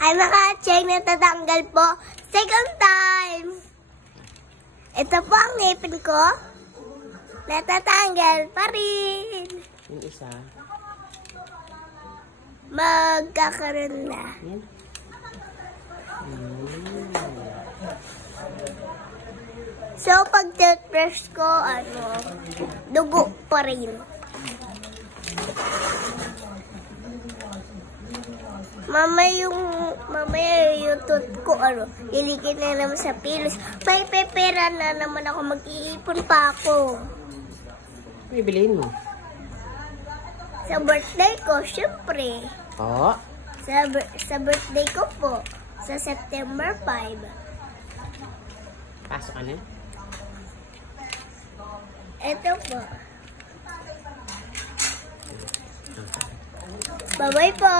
Ay, naka-check, natatanggal po. Second time. Ito po ang ngipin ko. Natatanggal pa rin. Yung isa. Magkakaroon na. Yan. So, pag toothbrush ko, dugo pa rin. Mamaya yung tooth ko, iligin na naman sa pilos. May pepera na naman ako, mag-iipon pa ako. Bibiliin mo. Sa birthday ko, syempre. Oo. Sa birthday ko po, sa September 5. Pasok ka na. Ito po. Bye-bye po.